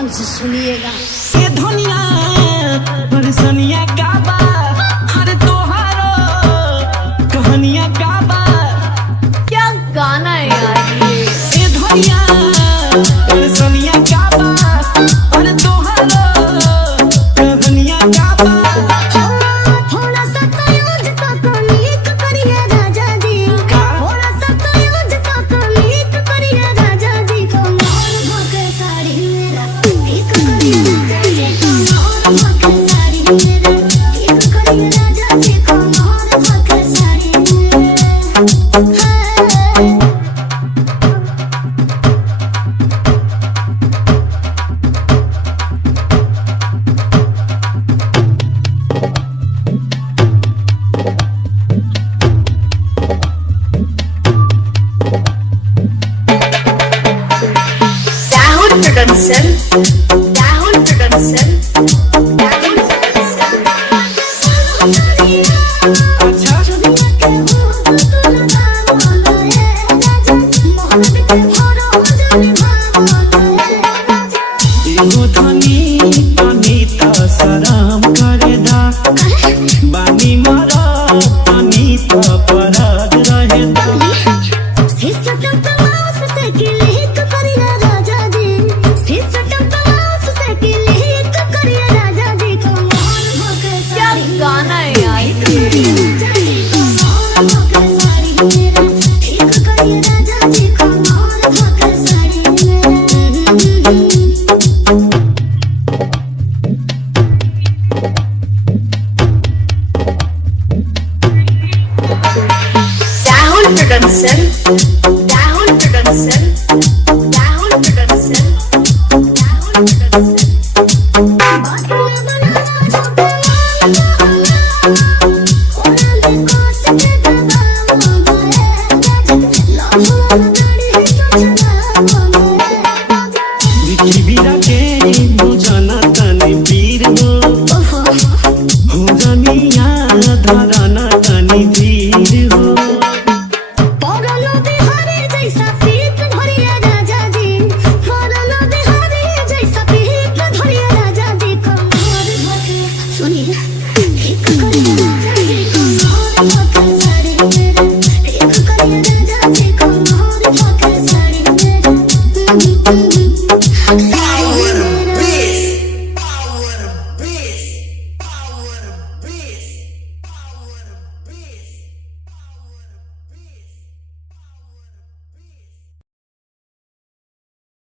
ध्यान से सुनिएगा। ये दुनिया परसनिया का बा, हर तोहारो कहानिया का बा। क्या गाना है यार ये दुनिया परसनिया का बा, हर तोहारो कहानिया का बा। थोड़ा सा तो यूज तो कमीत करिए राजा जी, थोड़ा सा तो यूज तो कमीत करिए राजा जी। कमर भके साड़ी मेरा ठीक करिए राजा जी, कमर भके साड़ी मेरा ठीक करिए राजा जी, कमर भके साड़ी मेरा। Rahul Production, Rahul Production, Rahul Production। एगो धनी तनी त शरम करे दा, बानी मरा तनी त परद रहे दा। क्या गाना है यार Rahul Production, Rahul Production, Rahul Production, Rahul Production। पृथ्वी